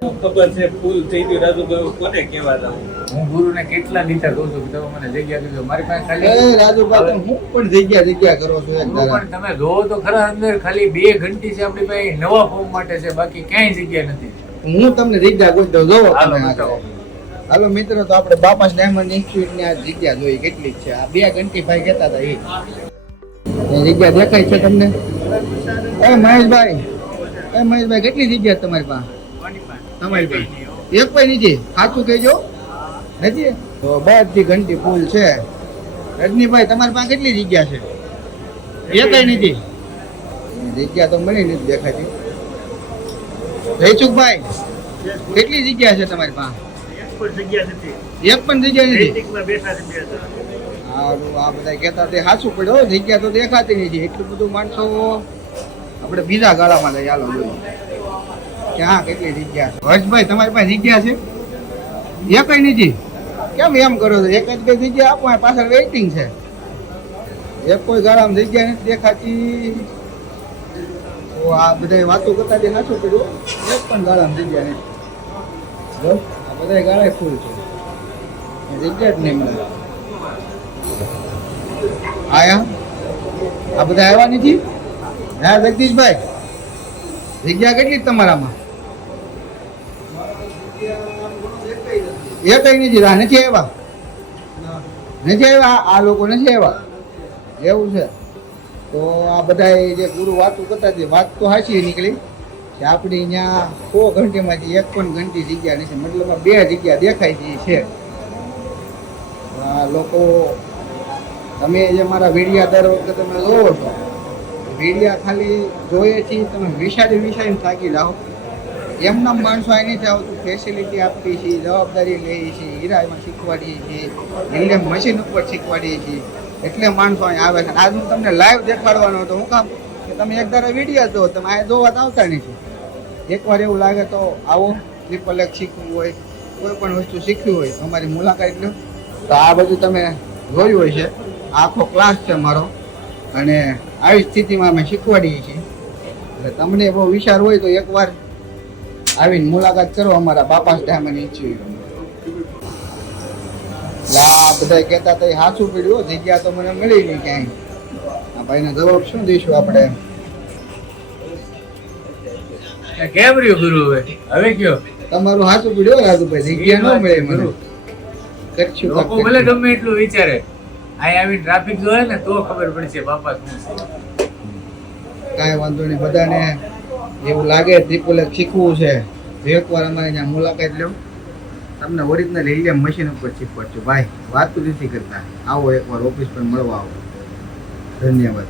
ખબર છે ફૂલ થઈ ગયું રાજુભાઈ કોને કહેવાતા હું ગુરુને કેટલા દીઠા કહું છું કે તમે મને જગ્યા દીધો મારી પાસે ખાલી એ રાજુભાઈ હું પણ જગ્યા કરો છો એક હું પણ તમે જોવો તો ખરા અંદર ખાલી 2 ઘંટી છે આપણી પાસે નવા ફોર્મ માટે છે બાકી ક્યાંય જગ્યા નથી હું તમને જગ્યા કોઈ દઉં જોવો હાલો તમે બતાવો. હાલો મિત્રો તો આપણે બાપાસ ડાયમંડ ઇન્સ્ટિટ્યૂટ ની આ જગ્યા જોઈ કેટલી છે આ 2 ઘંટી ભાઈ કહેતા હતા એ જગ્યા દેખાય છે તમને એ મહેશભાઈ કેટલી જગ્યા તમારી પાસે તમારી પાસે એક પણ નથી સાચું કહેજો નથી તો બધી ઘંટી ફૂલ છે રજનીભાઈ તમારી પાસે કેટલી જગ્યા છે એકય નથી જગ્યા તો મને નથી દેખાતી જયસુખભાઈ કેટલી જગ્યા છે તમારી પાસે એક પણ જગ્યા નથી સારું આ બધા કહેતા તે સાચું પડ્યો જગ્યા તો દેખાતી નથી એટલું બધું માણસો આપણે બીજા ગાળામાં લઈ ચાલો જોઈએ ક્યાં કેટલી જગ્યા છે હર્ષભાઈ તમારી પાસે જગ્યા છે એકય નથી કેમ એમ કરો છો એક જ કઈ જગ્યા આપો પાછળ વેઇટિંગ છે એક કોઈ ગાળામાં જગ્યા નથી દેખાતી તો આ બધા વાતો કરતા જે સાચું પડ્યું એક પણ ગાળામાં જગ્યા નથી જો આ બધા ગાળા ફૂલ છે જગ્યા જ નહીં મળે આયા આ બધા આવ્યા નથી હા જગદીશભાઈ જગ્યા કેટલી તમારામાં એ કઈ નથી રા નથી આવ્યા આ લોકો નથી આવ્યા એવું છે તો આ બધા જે ગુરુ વાતો કરતા હતી વાત તો હાચી નીકળી કે આપણી અહીંયા 100 ઘંટીમાંથી એક પણ ઘંટી જગ્યા નથી મતલબ 2 જગ્યા દેખાય છે આ લોકો તમે જે મારા વિડીયા દર વખતે તમે જોવો છો વિડીયા ખાલી જોઈએ છીએ તમે વિષાડીને થાકી જાઓ એમના માણસો અહીં નથી આવતું ફેસિલિટી આપીએ છીએ જવાબદારી લઈએ છીએ હીરામાં શીખવાડીએ છીએ એમને મશીન ઉપર શીખવાડીએ છીએ એટલે માણસો અહીં આવે છે આજ હું તમને લાઈવ દેખાડવાનો હતો હું કામ કે તમે એક ધારા વિડીયો જો તમે આ જોવા તો આવતા નથી એકવાર એવું લાગે તો આવો ટ્રિપલ એક શીખવું હોય કોઈ પણ વસ્તુ શીખવી હોય અમારી મુલાકાત લો તો આ બધું તમે જોયું હોય છે આખો ક્લાસ છે મારો અને આવી સ્થિતિમાં અમે શીખવાડીએ છીએ એટલે તમને બહુ વિચાર હોય તો એકવાર આવીને મુલાકાત કરો અમારા બાપાસ ડાયમંડ ઇન્સ્ટિટ્યૂટ આ બધા કહેતા હતા સાચું પડ્યું જગ્યા તો મને મળી નહીં ક્યાંય આ ભાઈને જવાબ શું દઈશું આપણે કેમ રહ્યું ગુરુ હવે કયો તમારું સાચું પડ્યું રાજુભાઈ જગ્યા ન મળે મને કરશું લોકો ભલે ગમે એટલું વિચારે અહીં આવીને ટ્રાફિક જોયે ને તો ખબર પડશે બાપા શું છે કાંઈ વાંધો નહીં બધાને એવું લાગે ટ્રિપલ એક શીખવું છે એકવાર અમારે ત્યાં મુલાકાત લો તમને ઓરિજિનલ હિલિયમ મશીન ઉપર શીખવાડશું ભાઈ વાત નથી કરતા આવો એકવાર ઓફિસ પર મળવા આવો ધન્યવાદ